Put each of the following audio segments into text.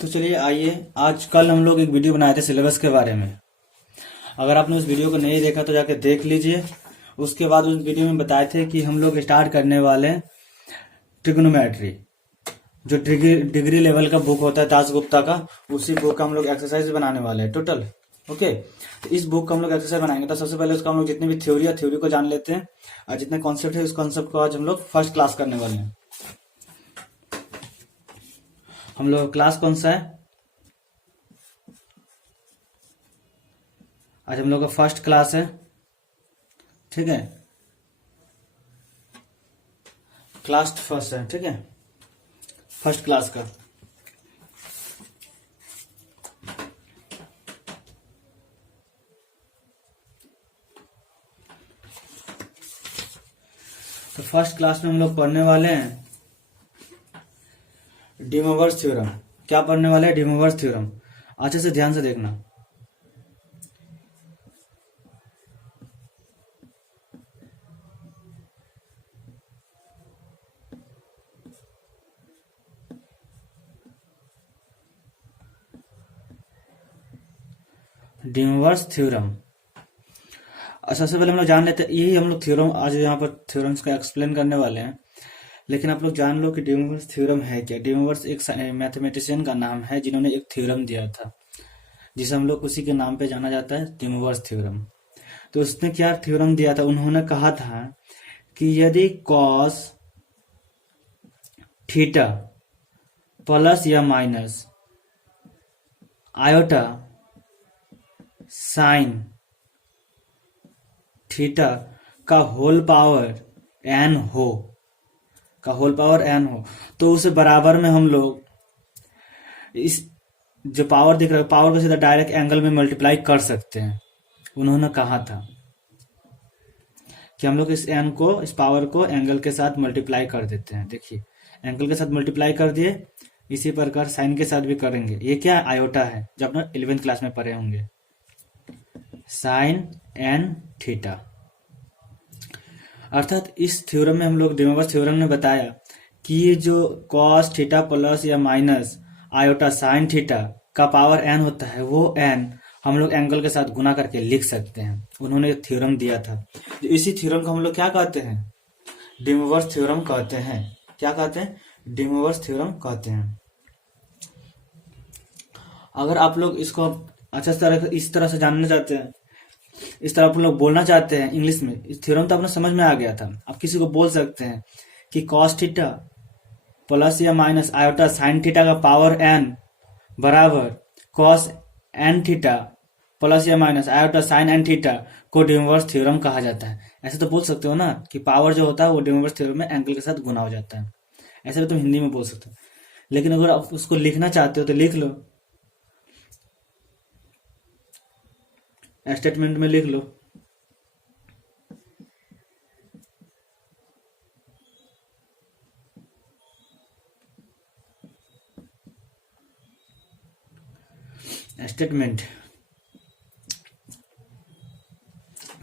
तो चलिए आइए, आज कल हम लोग एक वीडियो बनाए थे सिलेबस के बारे में। अगर आपने उस वीडियो को नहीं देखा तो जाके देख लीजिए। उसके बाद उस वीडियो में बताए थे कि हम लोग स्टार्ट करने वाले हैं ट्रिग्नोमेट्री, जो डिग्री लेवल का बुक होता है दासगुप्ता का, उसी बुक का हम लोग एक्सरसाइज बनाने वाले हैं टोटल। ओके, तो इस बुक का हम लोग एक्सरसाइज बनाएंगे। तो सबसे पहले उसका हम लोग जितने भी थ्योरी है थ्योरी को जान लेते हैं, और जितने कॉन्सेप्ट है उस कॉन्सेप्ट को आज हम लोग फर्स्ट क्लास करने वाले हैं। हम लोग क्लास कौन सा है? आज हम लोग का फर्स्ट क्लास है, ठीक है, क्लास फर्स्ट है, ठीक है, फर्स्ट क्लास का। तो फर्स्ट क्लास में हम लोग पढ़ने वाले हैं डी मोवर्स थ्योरम। क्या पढ़ने वाले हैं? D Moivre's theorem. अच्छे से ध्यान से देखना। D Moivre's theorem. सबसे पहले हम लोग जान लेते हैं, यही हम लोग थ्योरम आज यहाँ पर थ्योरम्स का एक्सप्लेन करने वाले हैं। लेकिन आप लोग जान लो कि डी मोवर्स थ्योरम है क्या। डी मोवर्स एक मैथमेटिशियन का नाम है जिन्होंने एक थ्योरम दिया था, जिसे हम लोग उसी के नाम पे जाना जाता है, डी मोवर्स थ्योरम। तो उसने क्या थ्योरम दिया था? उन्होंने कहा था कि यदि कॉस थीटा प्लस या माइनस आयोटा साइन थीटा का होल पावर एन हो, तो उसे बराबर में हम लोग इस जो पावर दिख रहा है, पावर को सीधा डायरेक्ट एंगल में मल्टीप्लाई कर सकते हैं। उन्होंने कहा था कि हम लोग इस एन को, इस पावर को एंगल के साथ मल्टीप्लाई कर देते हैं। देखिए, एंगल के साथ मल्टीप्लाई कर दिए, इसी प्रकार साइन के साथ भी करेंगे। ये क्या आयोटा है, जो अपना 11th क्लास में पढ़े होंगे, साइन एन थीटा। अर्थात इस थ्योरम में हम लोग डी मोवर्स थ्योरम ने बताया कि ये जो कॉस थीटा प्लस या माइनस आयोटा साइन थीटा का पावर एन होता है, वो एन हम लोग एंगल के साथ गुना करके लिख सकते हैं। उन्होंने एक थ्योरम दिया था। इसी थ्योरम को हम लोग क्या कहते हैं? डी मोवर्स थ्योरम कहते हैं। क्या कहते हैं? डी मोवर्स थ्योरम कहते हैं। अगर आप लोग इसको अच्छा इस तरह से जानना चाहते हैं, इस तरह आप लोग बोलना चाहते हैं इंग्लिश में, इस थ्योरम तो आपने समझ में आ गया था। आप किसी को बोल सकते हैं कि कॉस थीटा प्लस या माइनस आयोटा साइन थीटा का पावर एन बराबर कॉस एन थीटा प्लस या minus iota sine n theta को डी मोवर्स थ्योरम कहा जाता है। ऐसे तो बोल सकते हो ना कि पावर जो होता है वो डी मोवर्स थ्योरम में एंगल के साथ गुना हो जाता है। ऐसे तो तुम हिंदी में बोल सकते हो, लेकिन अगर आप उसको लिखना चाहते हो तो लिख लो, स्टेटमेंट में लिख लो। स्टेटमेंट,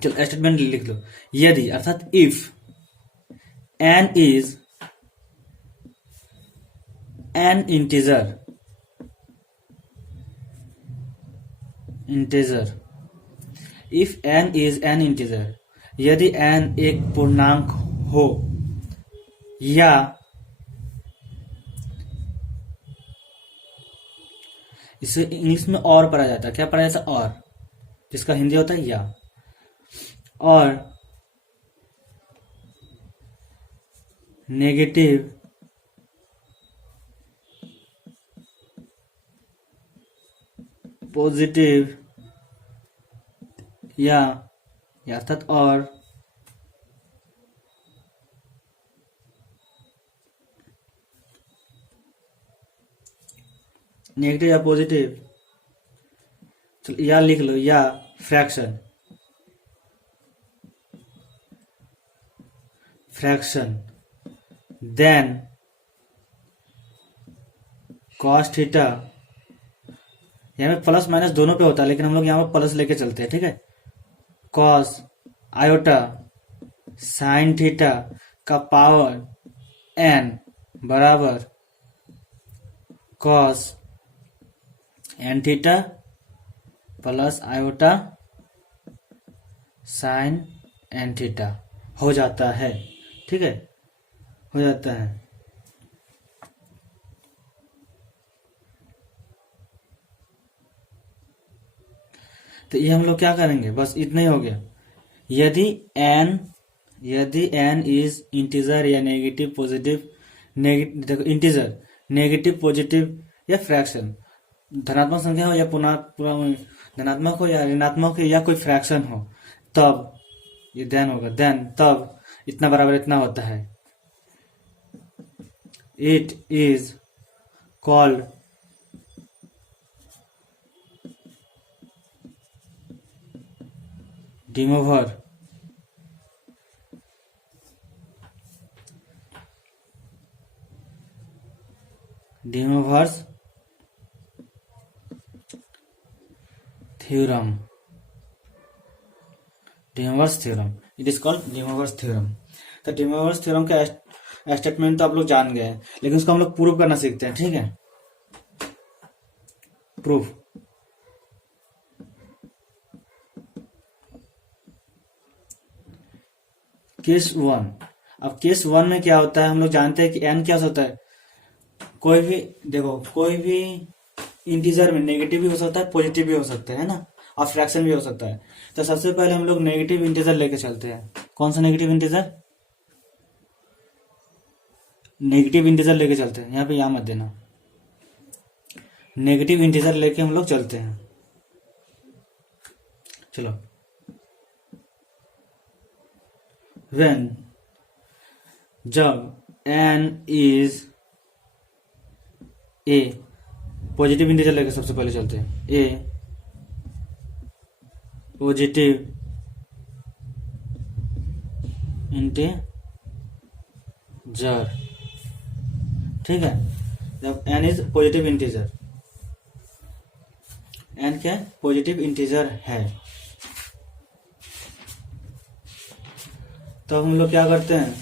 चलो स्टेटमेंट लिख लो। यदि अर्थात if n is an integer if n is an integer, यदि एन एक पूर्णांक हो, या इसे इंग्लिश में और पढ़ा जाता है। क्या पढ़ा जाता है? और, जिसका हिंदी होता है या। और नेगेटिव पॉजिटिव या अर्थात और नेगेटिव या पॉजिटिव, चलो या लिख लो, या फ्रैक्शन देन कॉस थीटा, यहाँ पे प्लस माइनस दोनों पे होता है, लेकिन हम लोग यहाँ पे प्लस लेके चलते हैं, ठीक है। कॉस आयोटा साइन थीटा का पावर एन बराबर cos n theta plus iota sine n theta हो जाता है। ठीक है, हो जाता है। तो ये हम लोग क्या करेंगे, बस इतना ही हो गया। यदि एन इज इंटीजर या नेगेटिव पॉजिटिव, देखो इंटीजर, नेगेटिव पॉजिटिव या फ्रैक्शन, धनात्मक संख्या हो या धनात्मक हो या ऋणात्मक हो या कोई फ्रैक्शन हो, तब ये देन होगा, देन तब इतना बराबर इतना होता है। It is called De Moivre theorem. De Moivre's theorem. It is called De Moivre's theorem. तो De Moivre's theorem का स्टेटमेंट तो आप लोग जान गए हैं, लेकिन उसको हम लोग प्रूव करना सीखते हैं। ठीक है, प्रूफ। केस 1। अब केस 1 में क्या होता है, हम लोग जानते हैं कि एन क्या होता है। कोई भी देखो, कोई भी इंटीजर में नेगेटिव भी हो सकता है, पॉजिटिव भी हो सकता है ना, और फ्रैक्शन भी हो सकता है। तो सबसे पहले हम लोग नेगेटिव इंटीजर लेके चलते हैं। कौन सा नेगेटिव इंटीजर? नेगेटिव इंटीजर लेके चलते हैं, यहाँ पे या मत देना। नेगेटिव इंटीजर लेके हम लोग चलते हैं। चलो, when जब n is a, positive integer लेके सबसे पहले चलते हैं। a पॉजिटिव इंटीजर, ठीक है। जब n is positive integer, n क्या पॉजिटिव इंटीजर है, तो हम लोग क्या करते हैं,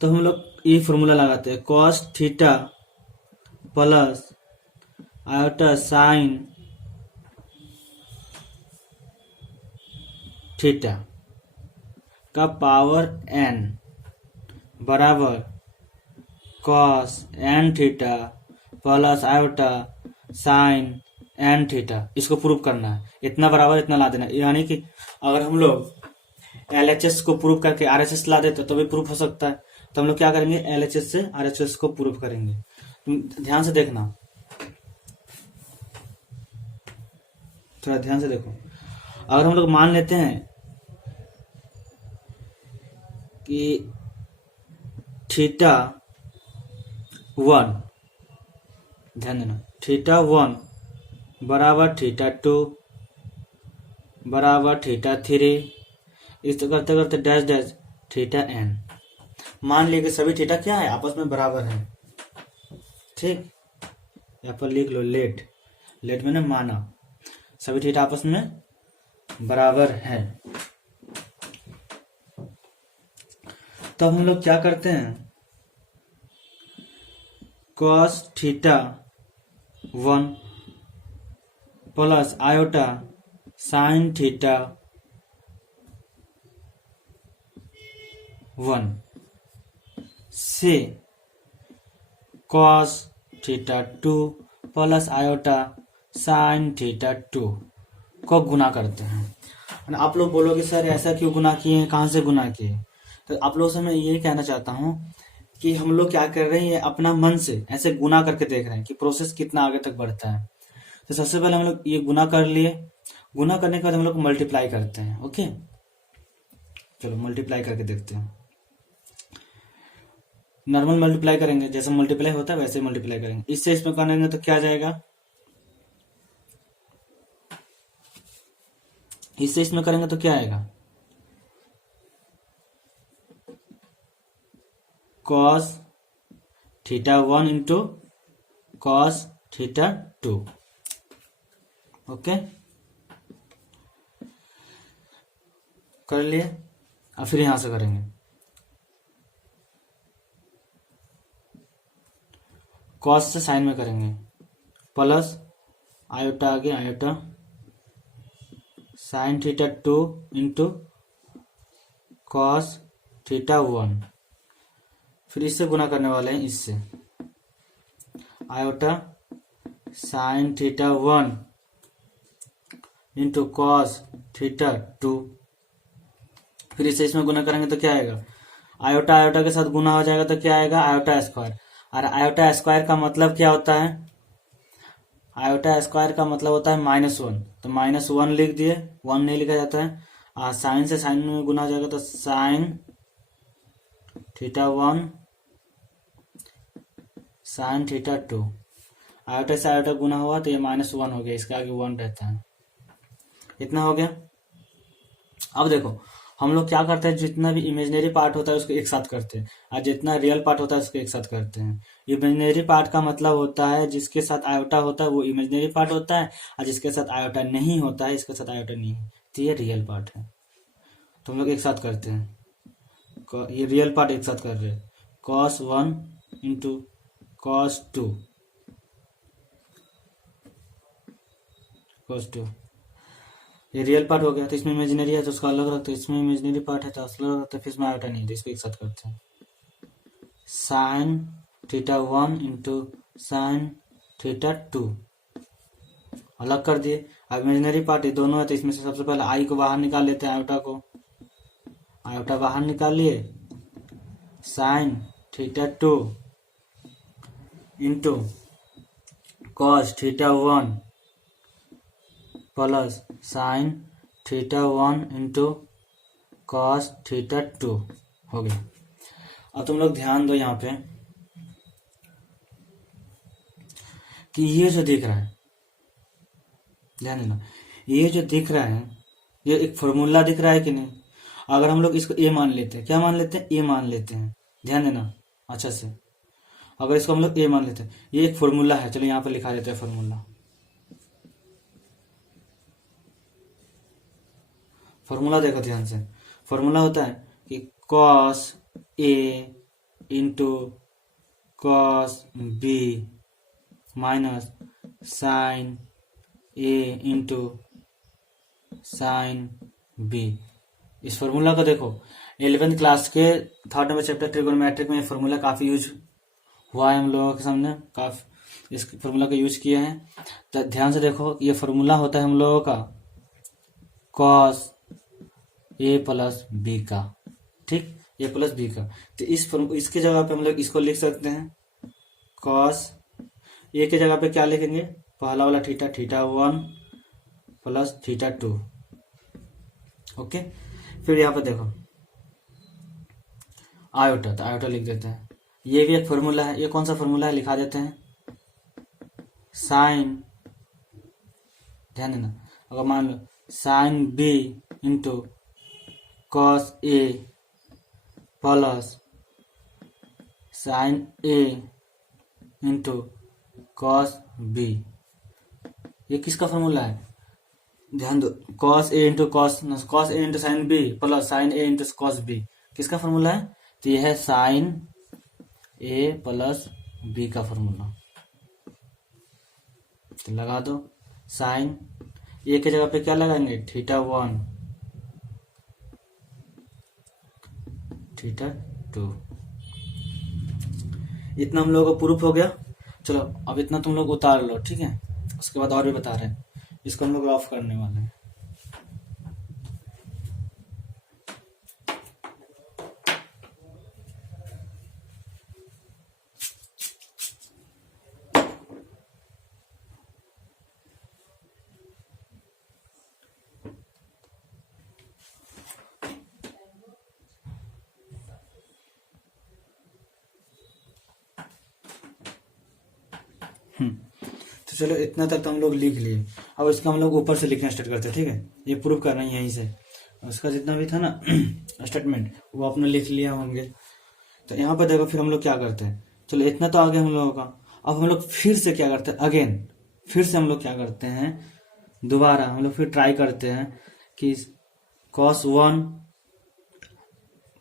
तो हम लोग ये फॉर्मूला लगाते हैं, cos theta plus iota sine theta का पावर n बराबर cos n theta plus iota sine n theta. इसको प्रूव करना है, इतना बराबर इतना ला देना। यानी कि अगर हम लोग एलएचएस को प्रूव करके आरएचएस ला देते तो भी प्रूफ हो सकता है। तो हम लोग क्या करेंगे, एलएचएस से आरएचएस को प्रूव करेंगे। तुम ध्यान से देखना, थोड़ा ध्यान से देखो। अगर हम लोग मान लेते हैं कि थीटा 1, ध्यान देना, थीटा 1 बराबर थीटा 2 बराबर थीटा 3, इस तो करते करते डैश डैश थीटा n। मान लिया कि सभी थीटा क्या है, आपस में बराबर है। ठीक, यहाँ पर लिख लो लेट, लेट मैंने माना सभी थीटा आपस में बराबर है। तो हम लोग क्या करते हैं, cos theta 1 plus iota sine theta 1 से cos theta 2 plus iota sine theta 2 को गुना करते हैं। आप लोग बोलोगे सर ऐसा क्यों गुना किए हैं, कहाँ से गुना किए? तो आप लोगों से मैं ये कहना चाहता हूँ कि हम लोग क्या कर रहे हैं, अपना मन से ऐसे गुना करके देख रहे हैं कि प्रोसेस कितना आगे तक बढ़ता है। तो सबसे पहले हम लोग ये गुना कर लिए, गुना करने के बाद हम लोग मल्टीप्लाई करते हैं। ओके, चलो मल्टीप्लाई करके देखते हैं। नॉर्मल मल्टीप्लाई करेंगे, जैसे मल्टीप्लाई होता है वैसे मल्टीप्लाई करेंगे। इससे इसमें करेंगे तो क्या जाएगा, इससे इसमें करेंगे तो क्या आएगा, cos theta 1 into cos theta 2। Okay, कर लिए। अब फिर यहां से करेंगे, कॉस से साइन में करेंगे, प्लस आयोटा आगे iota sine theta 2 into cos theta 1, फिर इससे गुना करने वाले हैं इससे, iota sine theta 1 into cos theta 2, फिर इसे इसमें गुना करेंगे तो क्या आएगा, आयोटा आयोटा के साथ गुना हो जाएगा तो क्या आएगा, आयोटा स्क्वायर। और आयोटा स्क्वायर का मतलब क्या होता है, आयोटा स्क्वायर का मतलब होता है -1, तो -1 लिख दिए, 1 नहीं लिखा जाता है। और साइन से साइन में गुना हो जाएगा तो sine theta 1 sine theta 2, iota से आयोटा गुना हुआ तो ये -1 हो गया, इसके आगे 1 रहता है। इतना हो गया। अब देखो हम लोग क्या करते हैं, जितना भी इमेजिनरी पार्ट होता है उसको एक साथ करते हैं, और जितना रियल पार्ट होता है उसको एक साथ करते हैं। इमेजिनरी पार्ट का मतलब होता है जिसके साथ आयोटा होता है वो इमेजिनरी पार्ट होता है, और जिसके साथ आयोटा नहीं होता है, इसके साथ आयोटा नहीं है, तो ये रियल पार्ट है। तो हम लोग एक साथ करते हैं, ये रियल पार्ट एक साथ कर रहे हैं, cos 1 इंटू cos 2 cos 2, ये रियल पार्ट हो गया। तो इसमें इमेजिनरी है तो उसका अलग रखते हैं, इसमें इमेजिनरी पार्ट है तो अलग रखते हैं, फिर इसमें आयोटा नहीं है तो इसको एक साथ करते हैं, sine theta 1 into sine theta 2 अलग कर दिए। अब इमेजिनरी पार्ट ये दोनों है तो इसमें से सबसे पहले आई को बाहर निकाल लेते हैं, आयोटा को, आयोटा बाहर निकाल लिए, sine theta 2 into cos theta 1 plus sine theta 1 into cos theta 2 हो गया। अब तुम लोग ध्यान दो यहाँ पे कि ये जो दिख रहा है, ध्यान देना, ये जो दिख रहा है ये एक फॉर्मूला दिख रहा है कि नहीं। अगर हम लोग इसको ए मान लेते हैं, क्या मान लेते हैं, ए मान लेते हैं, ध्यान देना अच्छा से। अगर इसको हम लोग ए मान लेते हैं, ये एक फॉर्मूला है, चलो यहाँ पर लिखा देते हैं फॉर्मूला। फॉर्मूला देखो ध्यान से, फॉर्मूला होता है कि cos A into cos B minus sine A into sine B. इस फॉर्मूला को देखो 11th क्लास के 3rd नंबर चैप्टर ट्रिगोनोमेट्रिक में फॉर्मूला काफी यूज हुआ है हम लोगों के सामने, काफी इस फॉर्मूला का यूज किया है। तो ध्यान से देखो, ये फॉर्मूला होता है हम लोगों का कॉस ए प्लस बी का, ठीक, ए प्लस बी का। तो इसके जगह पे हम लोग इसको लिख सकते हैं, कॉस ए के जगह पे क्या लिखेंगे, पहला वाला theta theta 1 plus theta 2, okay. फिर यहाँ पे देखो आयोटा, तो आयोटा लिख देते हैं, ये भी एक फॉर्मूला है। ये कौन सा फॉर्मूला है लिखा देते हैं, साइन, ध्यान देना, अगर मान लो sine B into cos A plus sine A into cos B, ये किसका फॉर्मूला है, ध्यान दो, cos A into cos A into sine B plus sine A into cos B, किसका फॉर्मूला है, तो यह है साइन ए प्लस बी का फॉर्मूला। तो लगा दो, साइन ए के जगह पे क्या लगाएंगे, थीटा 1 थीटा 2। इतना हम लोगों को प्रूफ हो गया। चलो अब इतना तुम लोग उतार लो, ठीक है, उसके बाद और भी बता रहे हैं, इसको हम लोग ऑफ करने वाले हैं। तो चलो इतना तक तो हम लोग लिख लिए। अब इसका हम लोग ऊपर से लिखना स्टार्ट करते हैं, ठीक है, ये प्रूफ करना है यहीं से। उसका जितना भी था ना स्टेटमेंट वो आपने लिख लिया होंगे। तो यहाँ पर देखो फिर हम लोग क्या करते हैं, चलो इतना तो आ गया हम लोगों का। अब हम लोग फिर से क्या करते हैं, अगेन फिर से हम लोग क्या करते हैं, दोबारा हम लोग फिर ट्राई करते हैं कि cos 1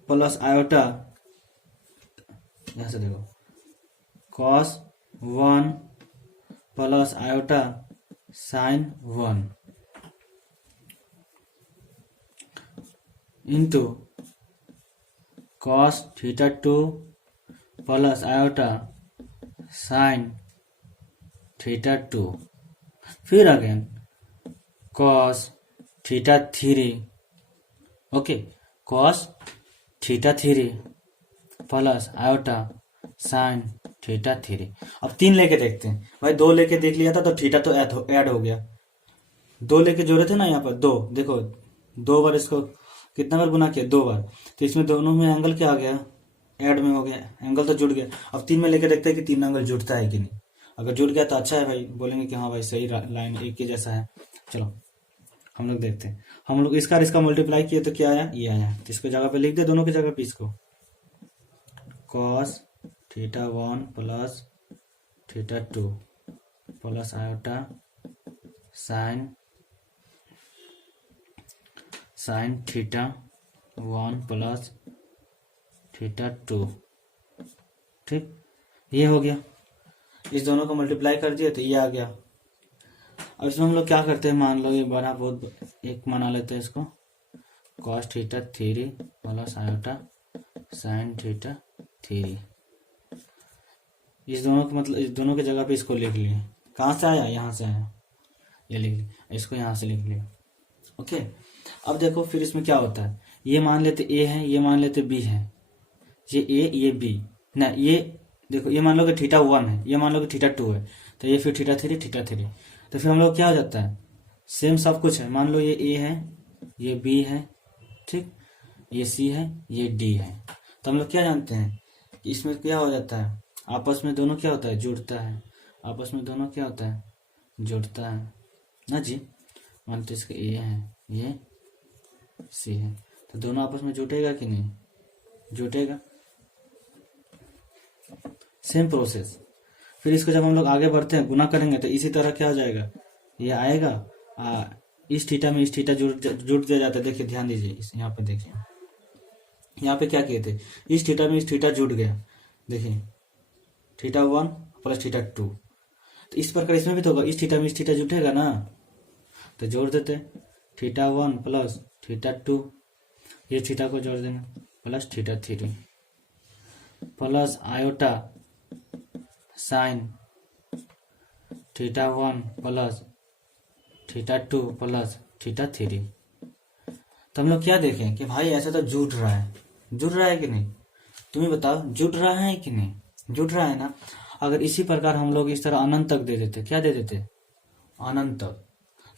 प्लस आयोटा, यहाँ से देखो cos one plus iota sine one into cos theta two plus iota sine theta two, फिर again cos theta three, okay, cos theta three plus iota sine theta three. अब 3 लेके देखते हैं। भाई 2 लेके देख लिया था तो थीटा तो ऐड हो गया। 2 लेके जोड़े थे ना यहाँ पर 2, देखो 2 बार इसको कितना बार गुना किया, 2 बार, तो इसमें दोनों में एंगल क्या आ गया, ऐड में हो गया, एंगल तो जुड़ गया। अब 3 में लेके देखते हैं कि 3 एंगल जुड़ता है कि नहीं। अगर जुड़ गया तो अच्छा है भाई, बोलेंगे कि हाँ भाई सही लाइन एक के जैसा है। चलो हम लोग देखते हैं। हम लोग इसका मल्टीप्लाई किए तो क्या आया, ये आया। तो इसको जगह पे लिख दे, दोनों की जगह पे इसको cos theta one plus theta two plus iota sine theta one plus theta two, ठीक, ये हो गया। इस दोनों को मल्टीप्लाई कर दिया तो ये आ गया। अब इसमें हम लोग क्या करते हैं, मान लो ये बड़ा बहुत एक बना लेते हैं इसको, cos theta three plus iota sine theta three. इस दोनों के मतलब इस दोनों की जगह पे इसको लिख लिए। कहाँ से आया, यहाँ से आया, ये लिख लिया, इसको यहाँ से लिख लिया, ओके। अब देखो फिर इसमें क्या होता है, ये मान लेते ए है, ये मान लेते बी है, ये ए ये बी ना, ये देखो ये मान लो कि थीटा वन है, ये मान लो कि थीटा टू है, तो ये फिर थीटा थ्री, तो फिर हम लोग क्या हो जाता है, सेम सब कुछ है। मान लो ये ए है, ये बी है, ठीक, ये सी है, ये डी है। तो हम लोग क्या जानते हैं कि इसमें क्या हो जाता है, आपस में दोनों क्या होता है, जुड़ता है। आपस में दोनों क्या होता है, जुड़ता है ना जी। मान लो इसका ए है, ये सी है, तो दोनों आपस में जुटेगा कि नहीं, जुटेगा। Same process. फिर इसको जब हम लोग आगे बढ़ते हैं, गुना करेंगे तो इसी तरह क्या हो जाएगा, ये आएगा इस थीटा में इस थीटा जुड़ दिया जाता है। देखिए ध्यान दीजिए, यहाँ पे देखिए, यहाँ पे क्या किए थे, इस थीटा में इस थीटा जुड़ गया, देखिए theta one plus theta two. तो इस प्रकार इसमें भी तो होगा, इस थीटा में इस थीटा जुटेगा ना, तो जोड़ देते theta one plus theta two, ये थीटा को जोड़ देना plus theta three plus iota sine theta one plus theta two plus theta three. तो हम लोग क्या देखें कि भाई ऐसा तो जुड़ रहा है कि नहीं, तुम्हें बताओ जुड़ रहा है कि नहीं, जुड़ रहा है ना। अगर इसी प्रकार हम लोग इस तरह अनंत तक दे देते, क्या दे देते, अनंत तक,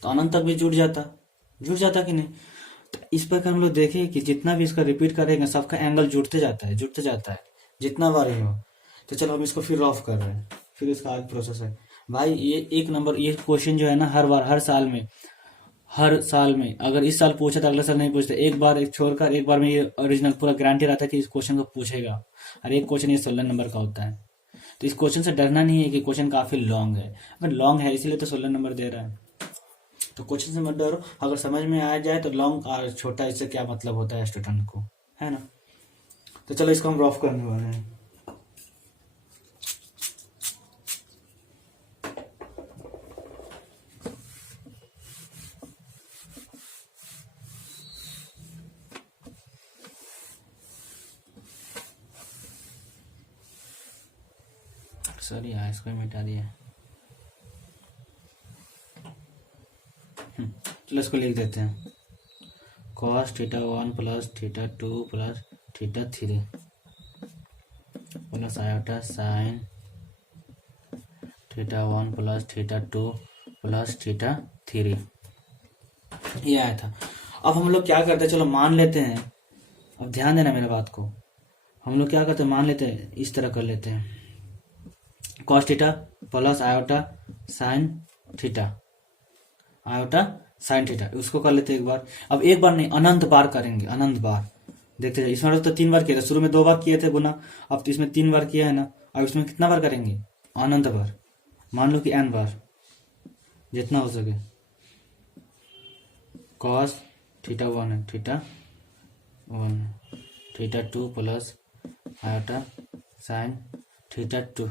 तो अनंत तक भी जुड़ जाता कि नहीं। तो इस प्रकार हम लोग देखें कि जितना भी इसका रिपीट करेंगे सबका एंगल जुड़ते जाता है जितना बार ही हो। तो चलो हम इसको फिर ऑफ कर रहे हैं, फिर इसका आगे प्रोसेस है भाई। ये एक नंबर, ये क्वेश्चन जो है ना हर बार हर साल में अगर इस साल पूछा तो अगले साल नहीं पूछते, एक बार एक छोड़कर एक बार में ये ओरिजिनल पूरा गारंटी रहता है कि इस क्वेश्चन को पूछेगा। और एक क्वेश्चन ये 16 नंबर का होता है। तो इस क्वेश्चन से डरना नहीं है कि क्वेश्चन काफी लॉन्ग है, अगर लॉन्ग है इसीलिए तो 16 नंबर दे रहा है। तो क्वेश्चन से मत डरो, अगर समझ में आ जाए तो लॉन्ग और छोटा इससे क्या मतलब होता है स्टूडेंट को, है ना। तो चलो इसको हम रफ करने वाले हैं। सॉरी यार, इसको मिटा दिया। चलो इसको लिख देते हैं, cos theta one plus theta two plus theta three plus iota sine theta one plus theta two plus theta three, ये आया था। अब हम लोग क्या करते हैं, चलो मान लेते हैं, अब ध्यान देना मेरे बात को। हम लोग क्या करते हैं, मान लेते हैं, इस तरह कर लेते हैं, cos theta plus iota sine theta, iota sine theta, उसको कर लेते हैं एक बार। अब एक बार नहीं, अनंत बार करेंगे, अनंत बार। देखते जाइए, इसमें तो 3 बार किए थे, शुरू में 2 बार किए थे गुना, अब तो इसमें 3 बार किया है ना। अब इसमें कितना बार करेंगे, अनंत बार, मान लो कि n बार, जितना हो सके। कॉस थीटा वन है, theta one, theta two plus iota sine theta to,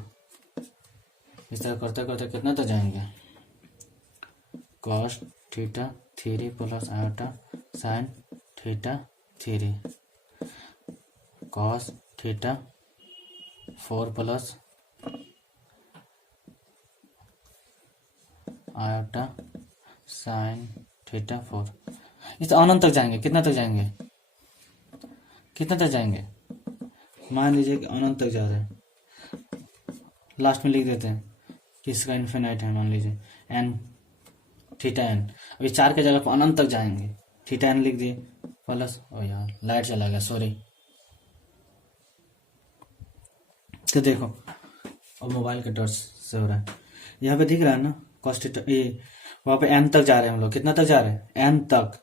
इस तरह करते करते कितना तक जाएंगे, cos theta 3 plus iota sine theta 3 cos theta 4 plus iota sine theta 4। इस अनंत तक जाएंगे, कितना तक जाएंगे, कितना तक जाएंगे, मान लीजिए कि अनंत तक जा रहे हैं, लास्ट में लिख देते हैं कि इसका इन्फिनाइट है, मान लीजिए एन थीटा एन। अभी 4 के जगह पर अनंत तक जाएंगे, थीटा एन लिख दिए प्लस, ओ यार लाइट चला गया, सॉरी। तो देखो अब मोबाइल के टच से हो रहा है, यहाँ पे दिख रहा है ना कॉस थीटा, ये वहाँ पे एन तक जा रहे हैं हम लोग, कितना तक जा रहे हैं, एन तक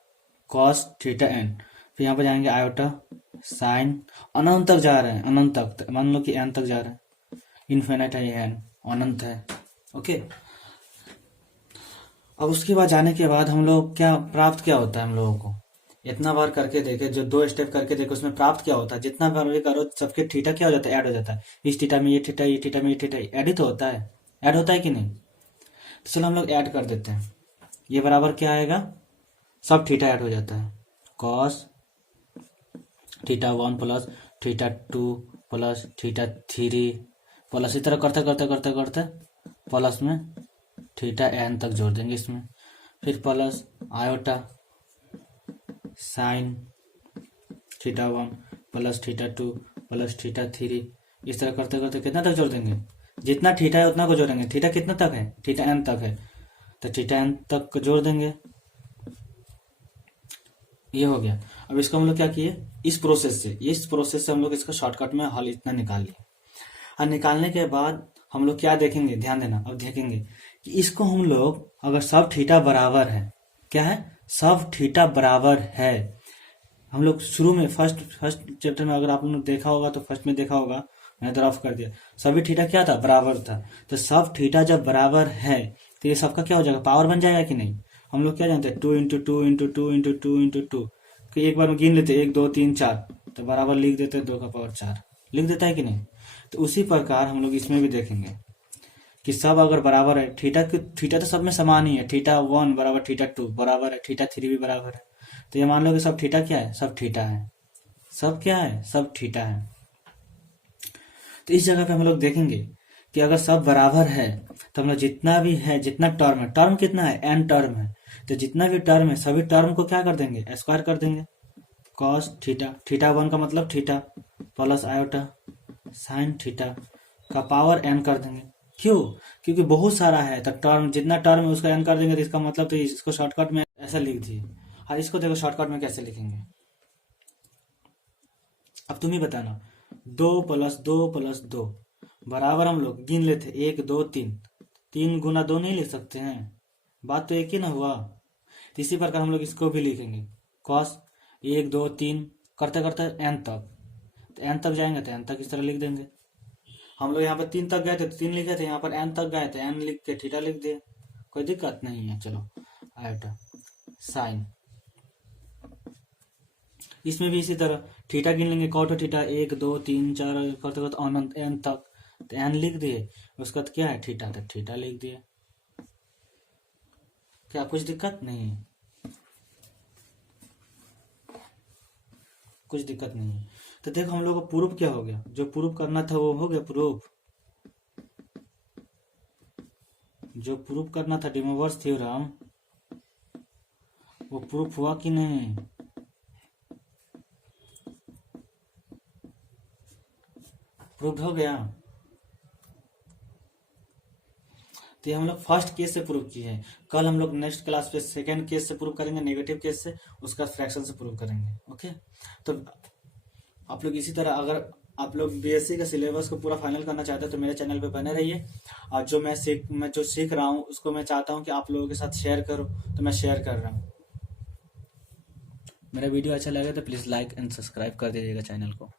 कॉस थीटा एन। फिर यहाँ पे जाएंगे आयोटा साइन, अनंत तक जा रहे हैं, अनंत तक, मान लो कि एन तक जा रहे हैं, इन्फिनिट है ये एन, अनंत है, ओके। अब उसके बाद जाने के बाद हम लोग क्या प्राप्त क्या होता है, हम लोगों को इतना बार करके देखे, जो 2 स्टेप करके देखे उसमें प्राप्त क्या होता है, जितना बार भी करो सबके थीटा क्या हो जाता है, ऐड हो जाता है। इस थीटा में ये थीटा, ये थीटा में ये थीटा, ऐड ही तो होता है, ऐड होता है कि नहीं। तो चलो हम लोग ऐड कर देते हैं, ये बराबर क्या आएगा, सब थीटा ऐड हो जाता है, cos theta 1 plus theta 2 plus theta 3 plus, इस तरह करते करते करते करते प्लस में थीटा एन तक जोड़ देंगे इसमें, फिर plus iota sine theta 1 plus theta 2 plus theta 3, इस तरह करते करते कितना तक जोड़ देंगे, जितना थीटा है उतना को जोड़ेंगे। थीटा कितना तक है, थीटा एन तक है, तो थीटा एन तक को जोड़ देंगे, ये हो गया। अब इसको हम लोग क्या किए, इस प्रोसेस से हम लोग इसका शॉर्टकट में हल इतना निकाल लिया। और निकालने के बाद हम लोग क्या देखेंगे, ध्यान देना, अब देखेंगे कि इसको हम लोग अगर सब थीटा बराबर है, क्या है, सब थीटा बराबर है, हम लोग शुरू में फर्स्ट चैप्टर में अगर आप लोगों ने देखा होगा तो फर्स्ट में देखा होगा, मैंने तो ऑफ कर दिया, सभी थीटा क्या था, बराबर था। तो सब थीटा जब बराबर है तो ये सबका क्या हो जाएगा, पावर बन जाएगा कि नहीं। हम लोग क्या जानते हैं, 2 इंटू 2 इंटू 2 इंटू 2 इंटू 2, एक बार में गिन लेते 1 2 3 4, तो बराबर लिख देते 2 का पावर 4 लिख देता है कि नहीं। तो उसी प्रकार हम लोग इसमें भी देखेंगे कि सब अगर बराबर है, थीटा तो सब में समान ही है, थीटा 1 बराबर थीटा 2 बराबर है, थीटा 3 भी बराबर है, तो ये मान लो कि सब थीटा क्या है, सब थीटा है, सब क्या है, सब थीटा है। तो इस जगह पे हम लोग देखेंगे कि अगर सब बराबर है तो हम लोग जितना भी है, जितना टर्म है, टर्म कितना है, एन टर्म है, तो जितना भी टर्म है सभी टर्म को क्या कर देंगे, स्क्वायर कर देंगे। कॉस थीटा, थीटा 1 का मतलब theta plus iota sine theta का पावर एन कर देंगे। क्यों, क्योंकि बहुत सारा है, तो टर्म जितना टर्म है उसका एन कर देंगे, तो इसका मतलब तो इसको शॉर्टकट में ऐसा लिख दिए। और इसको देखो शॉर्टकट में कैसे लिखेंगे, अब तुम ही बताना। 2 प्लस 2 प्लस 2 बराबर, हम लोग गिन लेते 1 2 3, 3 गुना 2 नहीं लिख सकते हैं, बात तो एक ही ना हुआ। तो इसी प्रकार हम लोग इसको भी लिखेंगे, कॉस 1 2 3 करते करते एन तक, तो एन तक जाएंगे तो एन तक इस तरह लिख देंगे। हम लोग यहाँ पर 3 तक गए थे तो 3 लिखे थे, यहाँ पर एन तक गए थे एन लिख के थीटा लिख दिए, कोई दिक्कत नहीं है। चलो आयोटा साइन, इसमें भी इसी तरह थीटा गिन लेंगे, कॉट थीटा 1 2 3 4 करते करते अनंत एन तक, तो एन लिख दिए, उसका बाद क्या है थीटा, तो थीटा लिख दिए। क्या कुछ दिक्कत नहीं है, कुछ दिक्कत नहीं है। तो देखो हम लोग को प्रूफ क्या हो गया, जो प्रूफ करना था वो हो गया प्रूफ, जो प्रूफ करना था डी मोवर्स थ्योरम वो प्रूफ हुआ कि नहीं, प्रूफ हो गया। तो ये हम लोग फर्स्ट केस से प्रूव किए हैं, कल हम लोग नेक्स्ट क्लास पे सेकंड केस से प्रूव करेंगे, नेगेटिव केस से, उसका फ्रैक्शन से प्रूव करेंगे। ओके, तो आप लोग इसी तरह अगर आप लोग बीएससी का सिलेबस को पूरा फाइनल करना चाहते हैं तो मेरे चैनल पे बने रहिए। और जो मैं सीख रहा हूँ उसको मैं चाहता हूँ कि आप लोगों के साथ शेयर करो, तो मैं शेयर कर रहा हूँ। मेरा वीडियो अच्छा लगे तो प्लीज़ लाइक एंड सब्सक्राइब कर दीजिएगा चैनल को।